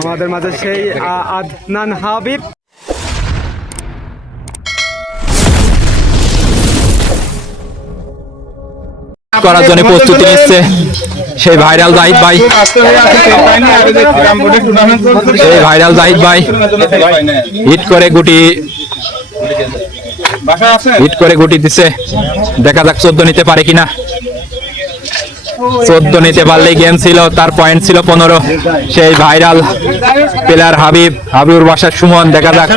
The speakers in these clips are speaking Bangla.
আমাদের মাঝে সেই আদনান হাবিব। করার জন্য প্রস্তুতি নিচ্ছে সেই ভাইরাল জাহিদ ভাই। সেই ভাইরাল জাহিদ ভাই। হিট করে গুটি। হিট করে গুটি দিছে। দেখা যাক চোদ্দ নিতে পারে কিনা। চোদ্দ নিতে পারলেই গেম ছিল, তার পয়েন্ট ছিল পনেরো। সেই ভাইরাল প্লেয়ার হাবিব, হাবিবুর বাসার সুমন, দেখা যাক।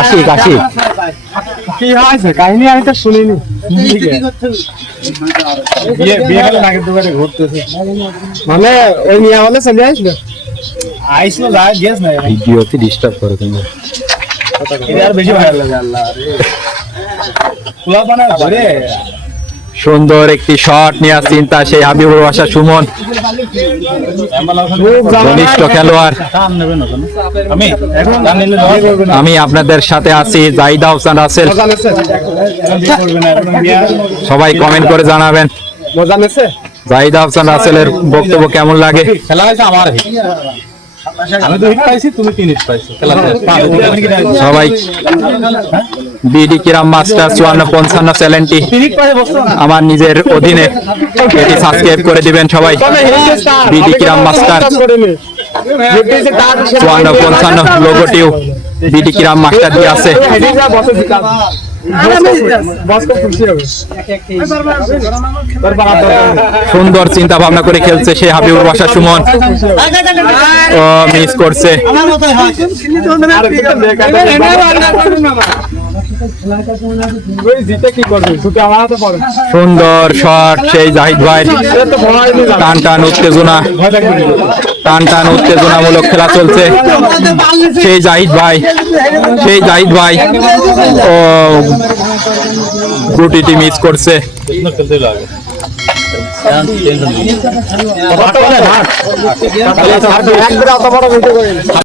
আশিক আশিক কি হয়েছে? কাহিনী আমি তো শুনিনি। মানে ওই নিয়ে আমাদের চলে আসলো আইসলো যা গেস না ভিডিওতে ডিস্টার্ব করে তুমি আর বেশি ভালো লাগে আল্লাহ রে। খোলা বানা ধরে সুন্দর একটি শট নেওয়ার চিন্তা সেই হাবিবুর বাসা সুমন। ঘনিষ্ঠ খেলোয়াড়? আমি আপনাদের সাথে আছি জাহিদা হোসেন রাসেল। সবাই কমেন্ট করে জানাবেন। জাহিদা হোসেন রাসেলের বক্তব্য কেমন লাগে? খেলা হয়েছে আমার। আমি তো পাইছি তুমি তিন পাইছো। সবাই। বিডি কিরাম মাস্টার চুয়ান্ন পঞ্চান্ন চ্যানেলটি আমার নিজের অধীনে। এটি সাবস্ক্রাইব করে দিবেন সবাই। বিডি কিরাম মাস্টার চুয়ান্ন পঞ্চান্ন লোগোটিও বিডি কিরাম মাস্টার দিয়ে আছে। সুন্দর চিন্তা ভাবনা করে খেলছে সে হাবিবুর বাসা সুমন। ও মিস করছে। সুন্দর শট সেই জাহিদ ভাই। টান টান, উত্তেজনা। টান টান উত্তেজনামূলক খেলা চলছে। সেই জাহিদ ভাই, সেই জাহিদ ভাই। ও গুটিটি মিস করছে।